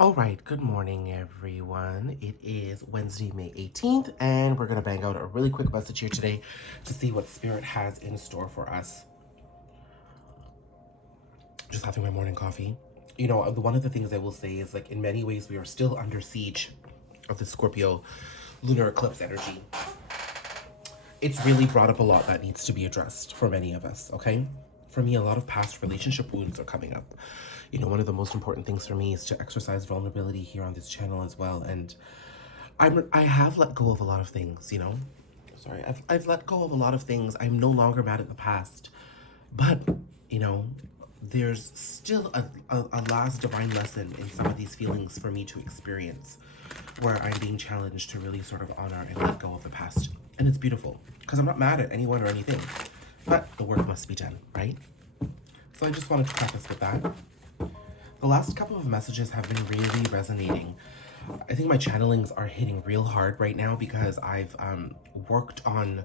All right, good morning, everyone. It is Wednesday, May 18th, and we're going to bang out a really quick message here today to see what Spirit has in store for us. Just having my morning coffee. You know, one of the things I will say is, like, in many ways, we are still under siege of the Scorpio lunar eclipse energy. It's really brought up a lot that needs to be addressed for many of us, okay? For me, a lot of past relationship wounds are coming up. You know, one of the most important things for me is to exercise vulnerability here on this channel as well. And I have let go of a lot of things, you know? Sorry, I've let go of a lot of things. I'm no longer mad at the past. But, you know, there's still a last divine lesson in some of these feelings for me to experience, where I'm being challenged to really sort of honor and let go of the past. And it's beautiful, because I'm not mad at anyone or anything. But the work must be done, right? So I just wanted to preface with that. The last couple of messages have been really resonating. I think my channelings are hitting real hard right now because I've worked on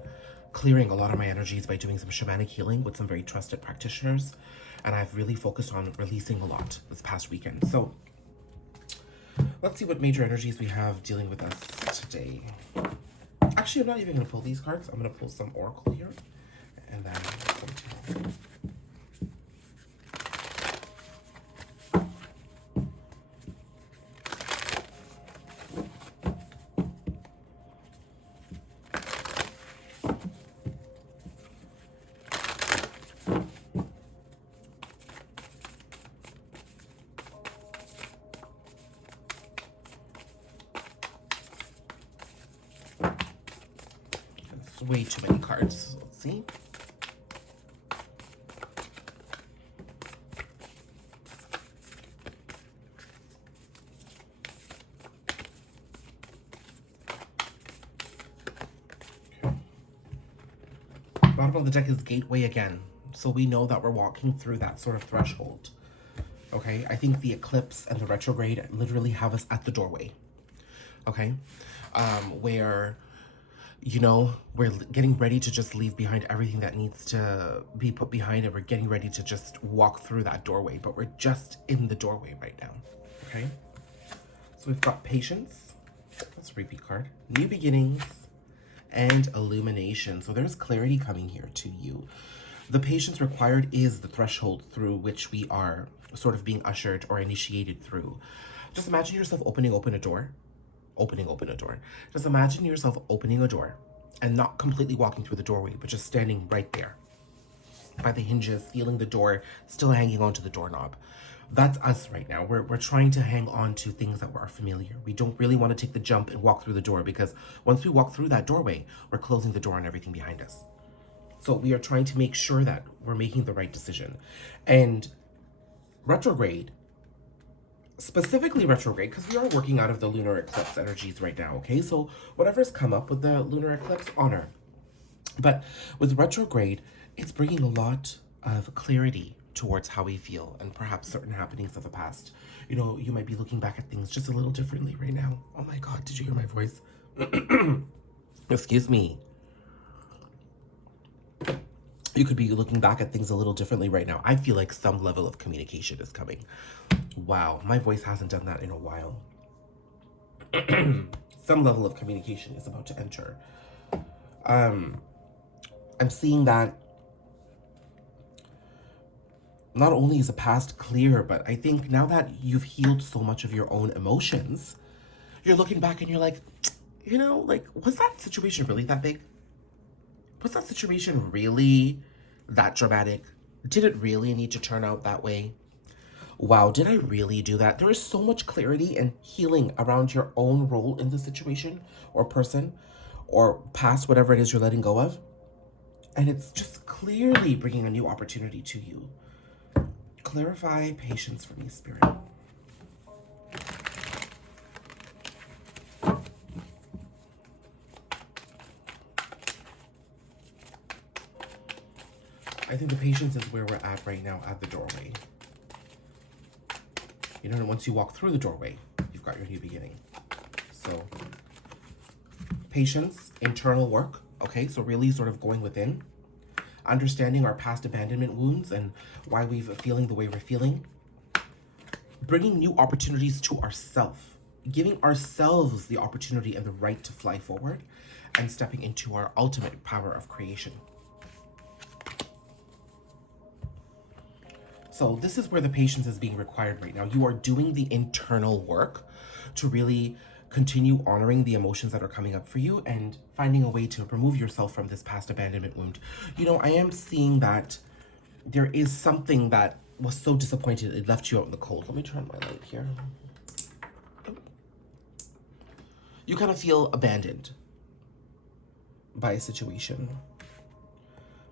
clearing a lot of my energies by doing some shamanic healing with some very trusted practitioners. And I've really focused on releasing a lot this past weekend. So let's see what major energies we have dealing with us today. Actually, I'm not even going to pull these cards. I'm going to pull some oracle here. And then some tarot. Way too many cards. Let's see. Bottom of the deck is gateway again. So we know that we're walking through that sort of threshold. Okay, I think the eclipse and the retrograde literally have us at the doorway. Okay, where, you know, we're getting ready to just leave behind everything that needs to be put behind it. We're getting ready to just walk through that doorway, but we're just in the doorway right now. Okay, so we've got patience. That's a repeat card. New beginnings and illumination. So there's clarity coming here to you. The patience required is the threshold through which we are sort of being ushered or initiated through. Just imagine yourself opening open a door. Just imagine yourself opening a door and not completely walking through the doorway, but just standing right there by the hinges, feeling the door, still hanging onto the doorknob. That's us right now. We're trying to hang on to things that are familiar. We don't really want to take the jump and walk through the door, because once we walk through that doorway, we're closing the door on everything behind us. So we are trying to make sure that we're making the right decision. And retrograde, specifically retrograde, because we are working out of the lunar eclipse energies right now, okay? So whatever's come up with the lunar eclipse, honor. But with retrograde, it's bringing a lot of clarity towards how we feel and perhaps certain happenings of the past. You know, you might be looking back at things just a little differently right now. Oh my God, did you hear my voice? Excuse me. You could be looking back at things a little differently right now. I feel like some level of communication is coming. Wow, my voice hasn't done that in a while. Some level of communication is about to enter. I'm seeing that not only is the past clear, but I think now that you've healed so much of your own emotions, you're looking back and you're like, you know, like, was that situation really that big? Was that situation really that dramatic? Did it really need to turn out that way? Wow, did I really do that? There is so much clarity and healing around your own role in the situation or person or past whatever it is you're letting go of. And it's just clearly bringing a new opportunity to you. Clarify patience for me, Spirit. I think the patience is where we're at right now at the doorway. You know, once you walk through the doorway, you've got your new beginning. So, patience, internal work, okay? So really sort of going within, understanding our past abandonment wounds and why we're feeling the way we're feeling. bringing new opportunities to ourselves, giving ourselves the opportunity and the right to fly forward, and stepping into our ultimate power of creation. So this is where the patience is being required right now. You are doing the internal work to really continue honoring the emotions that are coming up for you and finding a way to remove yourself from this past abandonment wound. You know, I am seeing that there is something that was so disappointed it left you out in the cold. Let me turn my light here. You kind of feel abandoned by a situation.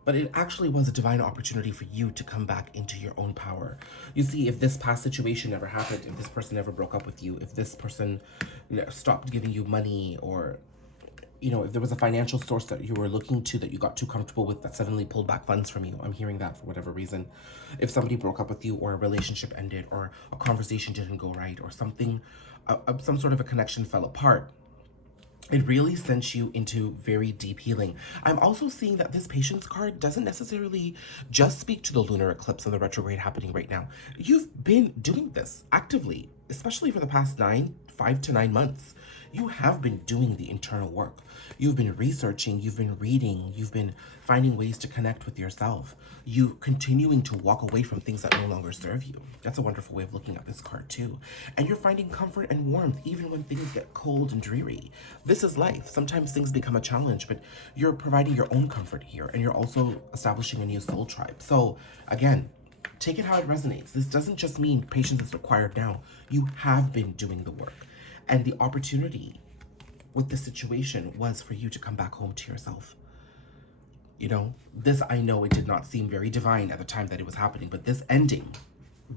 But it actually was a divine opportunity for you to come back into your own power. You see, if this past situation never happened, if this person never broke up with you, if this person stopped giving you money, or, you know, if there was a financial source that you were looking to that you got too comfortable with that suddenly pulled back funds from you, I'm hearing that for whatever reason. If somebody broke up with you, or a relationship ended, or a conversation didn't go right, or something, some sort of a connection fell apart, it really sends you into very deep healing. I'm also seeing that this patience card doesn't necessarily just speak to the lunar eclipse and the retrograde happening right now. You've been doing this actively, especially for the past 5 to 9 months. You have been doing the internal work. You've been researching, you've been reading, you've been finding ways to connect with yourself. You continuing to walk away from things that no longer serve you. That's a wonderful way of looking at this card too. And you're finding comfort and warmth even when things get cold and dreary. This is life. Sometimes things become a challenge, but you're providing your own comfort here, and you're also establishing a new soul tribe. So again, take it how it resonates. This doesn't just mean patience is required now. You have been doing the work. And the opportunity with the situation was for you to come back home to yourself. You know, this, I know it did not seem very divine at the time that it was happening, but this ending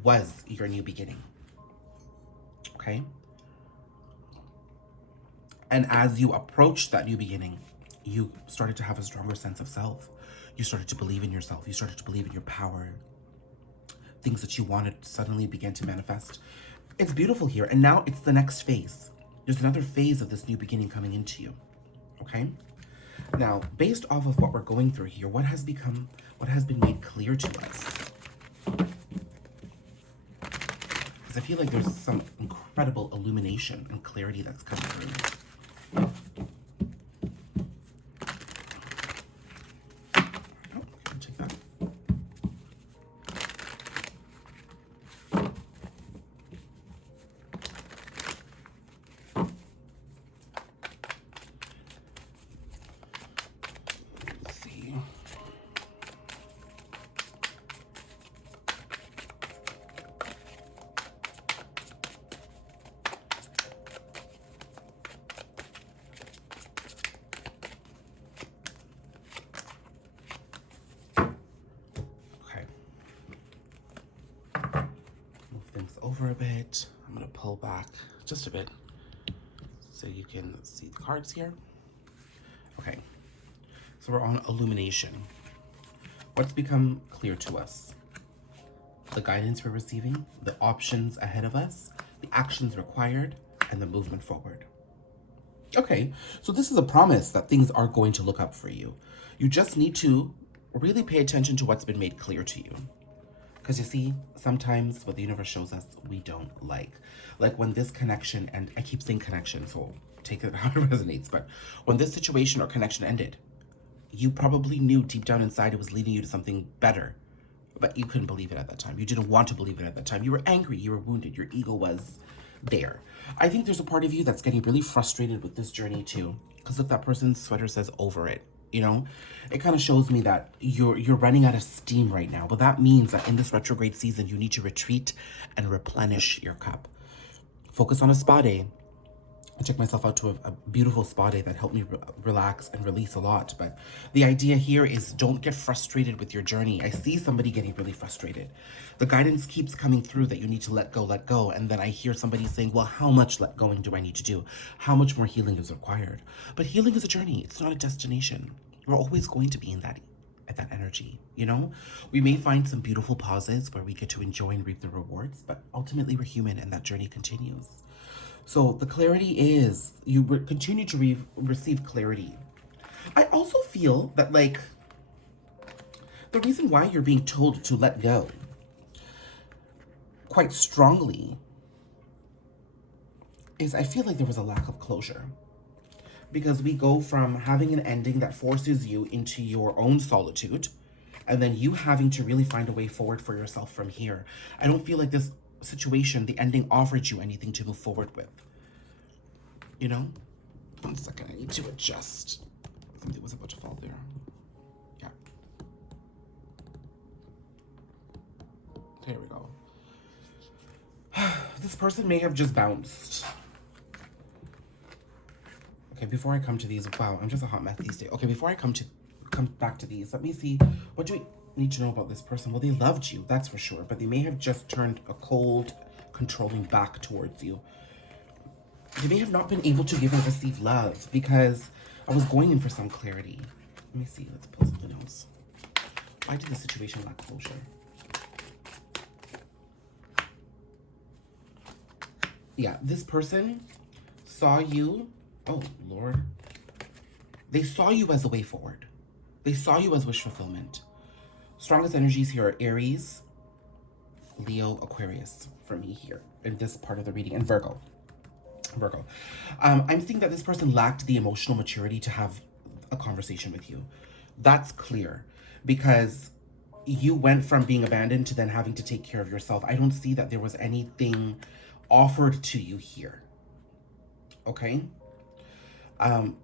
was your new beginning. Okay? And as you approached that new beginning, you started to have a stronger sense of self. You started to believe in yourself. You started to believe in your power. Things that you wanted suddenly began to manifest. It's beautiful here. And now it's the next phase. There's another phase of this new beginning coming into you. Okay? Now, based off of what we're going through here, what has been made clear to us? Because I feel like there's some incredible illumination and clarity that's coming through. Oh, I'll take that. Over a bit. I'm going to pull back just a bit so you can see the cards here. Okay, so we're on illumination. What's become clear to us? The guidance we're receiving, the options ahead of us, the actions required, and the movement forward. Okay, so this is a promise that things are going to look up for you. You just need to really pay attention to what's been made clear to you. Because you see, sometimes what the universe shows us, we don't like. Like when this connection, and I keep saying connection, so take it how it resonates, but when this situation or connection ended, you probably knew deep down inside it was leading you to something better, but you couldn't believe it at that time. You didn't want to believe it at that time. You were angry, you were wounded, your ego was there. I think there's a part of you that's getting really frustrated with this journey too. Because look, that person's sweater says over it. You know, it kind of shows me that you're running out of steam right now. But that means that in this retrograde season, you need to retreat and replenish your cup. Focus on a spa day. I took myself out to a beautiful spa day that helped me relax and release a lot. But the idea here is don't get frustrated with your journey. I see somebody getting really frustrated. The guidance keeps coming through that you need to let go. And then I hear somebody saying, well, how much let going do I need to do? How much more healing is required? But healing is a journey. It's not a destination. We're always going to be in that energy, you know? We may find some beautiful pauses where we get to enjoy and reap the rewards, but ultimately we're human and that journey continues. So the clarity is, you continue to receive clarity. I also feel that, like, the reason why you're being told to let go quite strongly is I feel like there was a lack of closure. Because we go from having an ending that forces you into your own solitude, and then you having to really find a way forward for yourself from here. I don't feel like this situation, the ending, offered you anything to move forward with. You know? 1 second, I need to adjust. Something was about to fall there. Yeah. There we go. This person may have just bounced. Okay, before I come to these, wow, I'm just a hot mess these days. Okay, before I come back to these, let me see, what do we need to know about this person? Well, they loved you, that's for sure, but they may have just turned a cold, controlling back towards you. They may have not been able to give or receive love, because I was going in for some clarity. Let me see, let's pull something else. Why did the situation lack closure? Yeah, this person saw you. Oh, Lord. They saw you as a way forward. They saw you as wish fulfillment. Strongest energies here are Aries, Leo, Aquarius for me here in this part of the reading, and Virgo. I'm seeing that this person lacked the emotional maturity to have a conversation with you. That's clear, because you went from being abandoned to then having to take care of yourself. I don't see that there was anything offered to you here. Okay?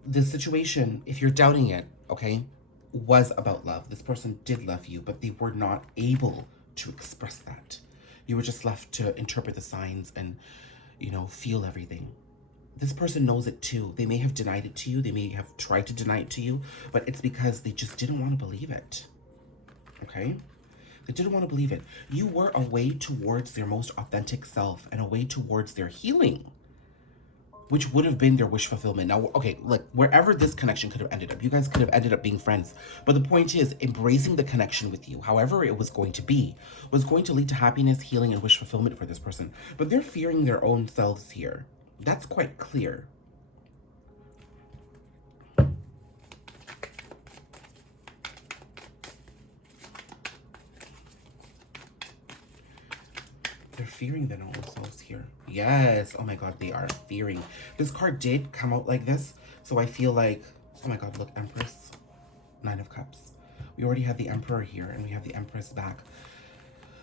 The situation, if you're doubting it, okay, was about love. This person did love you, but they were not able to express that. You were just left to interpret the signs and, you know, feel everything. This person knows it too. They may have denied it to you. They may have tried to deny it to you, but it's because they just didn't want to believe it. Okay? They didn't want to believe it. You were a way towards their most authentic self and a way towards their healing, which would have been their wish fulfillment. Now, okay, look, wherever this connection could have ended up, you guys could have ended up being friends. But the point is, embracing the connection with you, however it was going to be, was going to lead to happiness, healing, and wish fulfillment for this person. But they're fearing their own selves here. That's quite clear. They're fearing their own selves here. Yes. Oh my God, they are fearing. This card did come out like this. So I feel like, oh my God, look, Empress, 9 of Cups. We already have the Emperor here and we have the Empress back.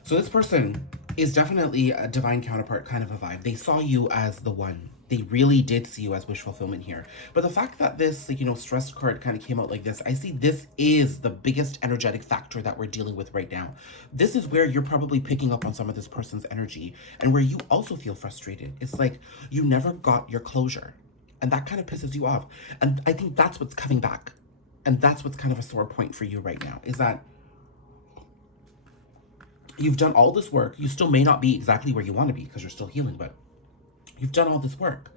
So this person is definitely a divine counterpart kind of a vibe. They saw you as the one. They really did see you as wish fulfillment here. But the fact that this, you know, stressed card kind of came out like this, I see this is the biggest energetic factor that we're dealing with right now. This is where you're probably picking up on some of this person's energy and where you also feel frustrated. It's like you never got your closure and that kind of pisses you off. And I think that's what's coming back. And that's what's kind of a sore point for you right now, is that you've done all this work. You still may not be exactly where you want to be because you're still healing, but you've done all this work.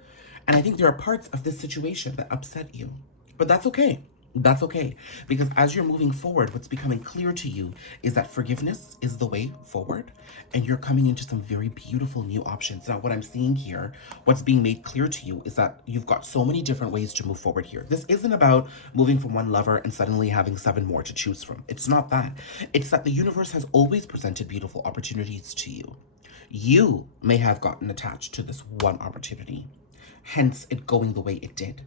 And I think there are parts of this situation that upset you. But that's okay. That's okay. Because as you're moving forward, what's becoming clear to you is that forgiveness is the way forward. And you're coming into some very beautiful new options. Now, what I'm seeing here, what's being made clear to you is that you've got so many different ways to move forward here. This isn't about moving from one lover and suddenly having 7 more to choose from. It's not that. It's that the universe has always presented beautiful opportunities to you. You may have gotten attached to this one opportunity, hence it going the way it did.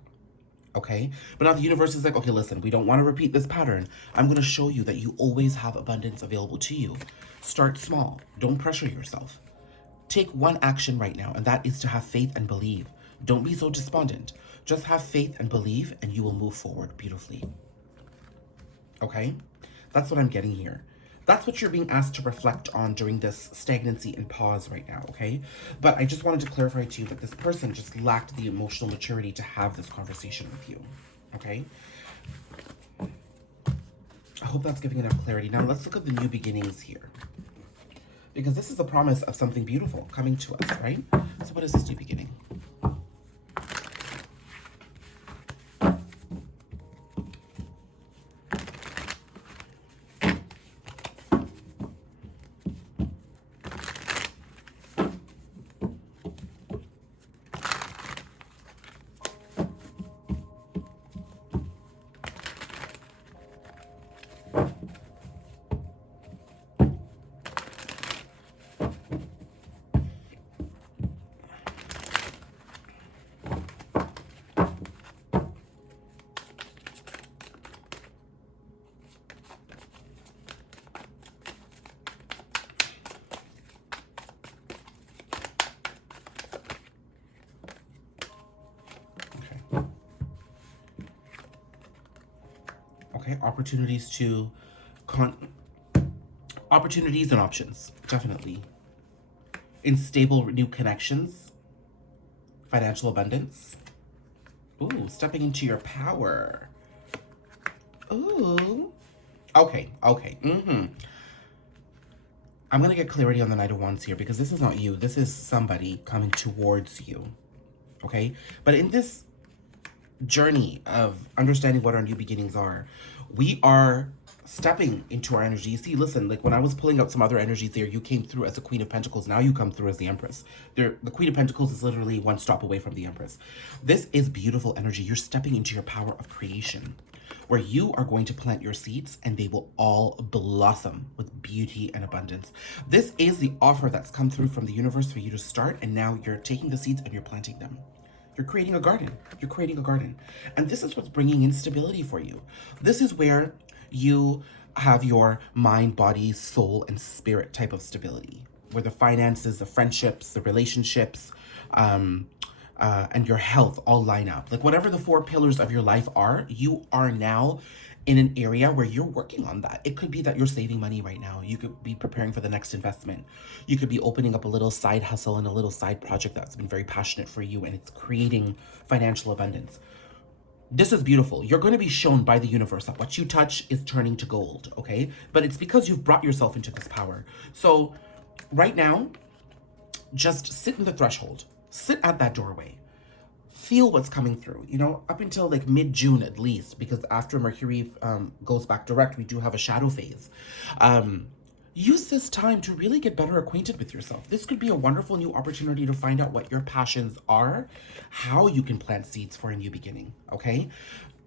Okay? But now the universe is like, okay, listen, we don't want to repeat this pattern. I'm going to show you that you always have abundance available to you. Start small. Don't pressure yourself. Take one action right now, and that is to have faith and believe. Don't be so despondent. Just have faith and believe, and you will move forward beautifully. Okay? That's what I'm getting here. That's what you're being asked to reflect on during this stagnancy and pause right now, okay? But I just wanted to clarify to you that this person just lacked the emotional maturity to have this conversation with you, okay? I hope that's giving enough clarity. Now let's look at the new beginnings here, because this is a promise of something beautiful coming to us, right? So what is this new beginning? Okay, opportunities and options, definitely. In stable new connections, financial abundance. Ooh, stepping into your power. Ooh. Okay, okay. I'm going to get clarity on the Knight of Wands here because this is not you. This is somebody coming towards you. Okay? But in this journey of understanding what our new beginnings are, we are stepping into our energy. You see, listen, like when I was pulling out some other energies there, you came through as the Queen of Pentacles. Now you come through as the Empress. The Queen of Pentacles is literally one stop away from the Empress. This is beautiful energy. You're stepping into your power of creation, where you are going to plant your seeds and they will all blossom with beauty and abundance. This is the offer that's come through from the universe for you to start, and now you're taking the seeds and you're planting them. You're creating a garden. You're creating a garden. And this is what's bringing in stability for you. This is where you have your mind, body, soul, and spirit type of stability, where the finances, the friendships, the relationships, and your health all line up. Like whatever the 4 pillars of your life are, you are now in an area where you're working on that. It could be that you're saving money right now. You could be preparing for the next investment. You could be opening up a little side hustle and a little side project that's been very passionate for you, and it's creating financial abundance. This is beautiful. You're going to be shown by the universe that what you touch is turning to gold, okay? But it's because you've brought yourself into this power. So right now, just sit in the threshold. Sit at that doorway. Feel what's coming through, you know, up until like mid-June at least, because after Mercury goes back direct, we do have a shadow phase. Use this time to really get better acquainted with yourself. This could be a wonderful new opportunity to find out what your passions are, how you can plant seeds for a new beginning, okay?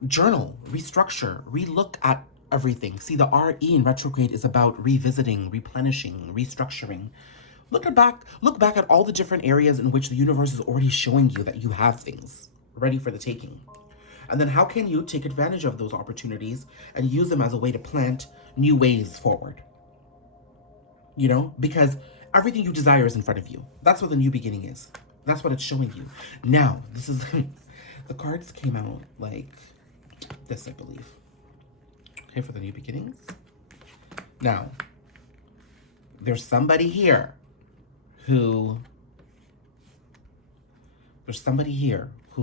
Journal, restructure, relook at everything. See, the RE in retrograde is about revisiting, replenishing, restructuring. Look back at all the different areas in which the universe is already showing you that you have things ready for the taking. And then how can you take advantage of those opportunities and use them as a way to plant new ways forward? You know, because everything you desire is in front of you. That's what the new beginning is. That's what it's showing you. Now, this is, the cards came out like this, I believe. Okay, for the new beginnings. Now, there's somebody here who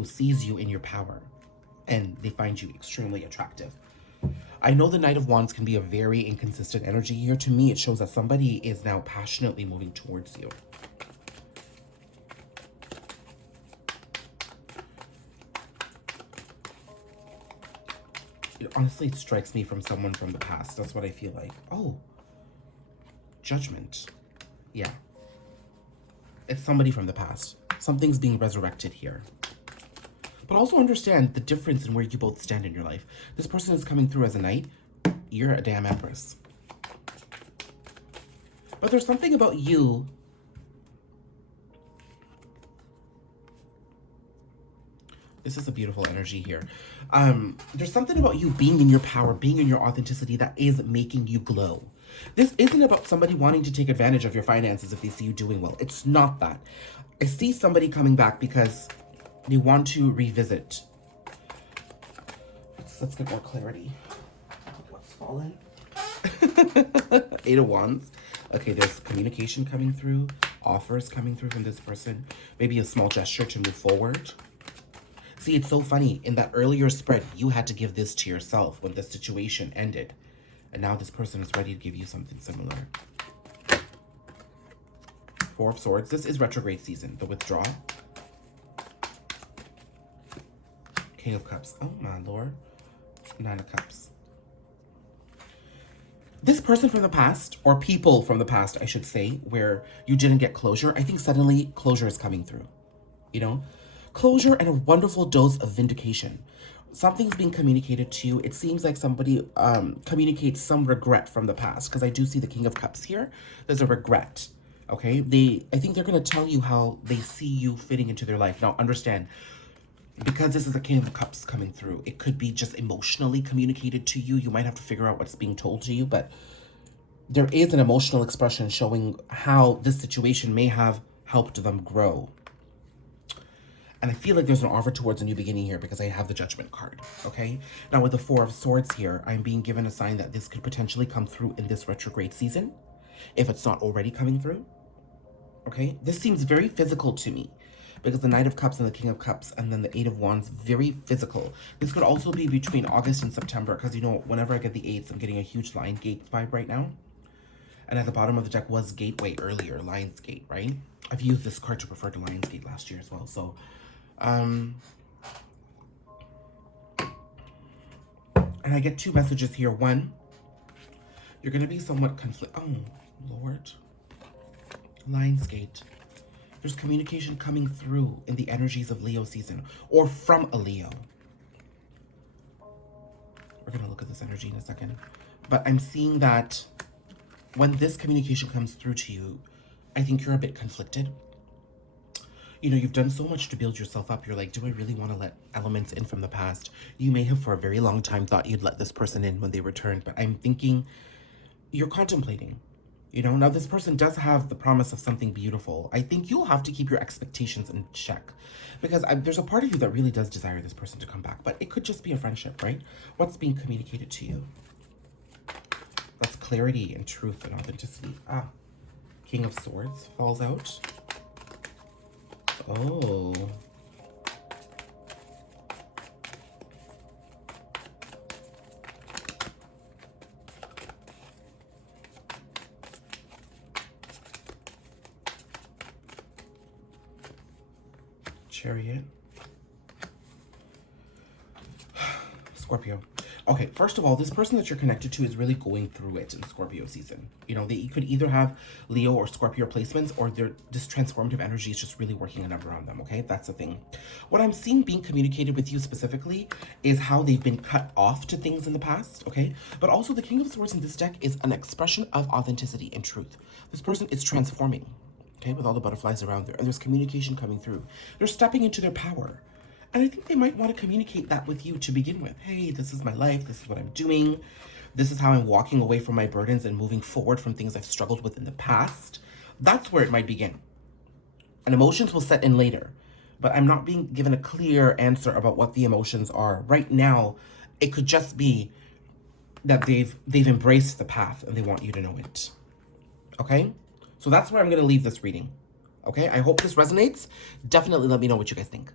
sees you in your power and they find you extremely attractive. I know the Knight of Wands can be a very inconsistent energy here. To me, it shows that somebody is now passionately moving towards you. Honestly, it strikes me from someone from the past. That's what I feel like. Oh, Judgment. Yeah. It's somebody from the past. Something's being resurrected here. But also understand the difference in where you both stand in your life. This person is coming through as a knight. You're a damn empress. But there's something about you. This is a beautiful energy here. There's something about you being in your power, being in your authenticity that is making you glow. This isn't about somebody wanting to take advantage of your finances if they see you doing well. It's not that. I see somebody coming back because they want to revisit. Let's get more clarity. What's fallen? 8 of Wands. Okay, there's communication coming through, offers coming through from this person, maybe a small gesture to move forward. See, it's so funny. In that earlier spread, you had to give this to yourself when the situation ended. And now this person is ready to give you something similar. 4 of Swords. This is retrograde season, the withdrawal. King of Cups. Oh, my lord. 9 of Cups. This person from the past, or people from the past, I should say, where you didn't get closure, I think suddenly closure is coming through. You know? Closure and a wonderful dose of vindication. Something's being communicated to you. It seems like somebody communicates some regret from the past, because I do see the King of Cups here. There's a regret, okay? I think they're going to tell you how they see you fitting into their life. Now, understand, because this is a King of Cups coming through, it could be just emotionally communicated to you. You might have to figure out what's being told to you, but there is an emotional expression showing how this situation may have helped them grow. And I feel like there's an offer towards a new beginning here because I have the Judgment card, okay? Now, with the Four of Swords here, I'm being given a sign that this could potentially come through in this retrograde season, if it's not already coming through, okay? This seems very physical to me because the Knight of Cups and the King of Cups and then the Eight of Wands, very physical. This could also be between August and September because, you know, whenever I get the 8s, I'm getting a huge Lion Gate vibe right now. And at the bottom of the deck was Gateway earlier, Lionsgate, right? I've used this card to refer to Lionsgate last year as well, so... and I get two messages here. One, you're going to be somewhat oh, Lord. Lionsgate. There's communication coming through in the energies of Leo season, or from a Leo. We're going to look at this energy in a second. But I'm seeing that when this communication comes through to you, I think you're a bit conflicted. You know, you've done so much to build yourself up. You're like, do I really want to let elements in from the past? You may have for a very long time thought you'd let this person in when they returned, but I'm thinking you're contemplating. You know, now this person does have the promise of something beautiful. I think you'll have to keep your expectations in check because there's a part of you that really does desire this person to come back, but it could just be a friendship, right? What's being communicated to you? That's clarity and truth and authenticity. Ah, King of Swords falls out. Oh. Chariot. Scorpio. Okay, first of all, this person that you're connected to is really going through it in Scorpio season. You know, they could either have Leo or Scorpio placements, or this transformative energy is just really working a number on them, okay? That's the thing. What I'm seeing being communicated with you specifically is how they've been cut off to things in the past, okay? But also the King of Swords in this deck is an expression of authenticity and truth. This person is transforming, okay, with all the butterflies around there, and there's communication coming through. They're stepping into their power. And I think they might want to communicate that with you to begin with. Hey, this is my life. This is what I'm doing. This is how I'm walking away from my burdens and moving forward from things I've struggled with in the past. That's where it might begin. And emotions will set in later. But I'm not being given a clear answer about what the emotions are. Right now, it could just be that they've embraced the path and they want you to know it. Okay? So that's where I'm going to leave this reading. Okay? I hope this resonates. Definitely let me know what you guys think.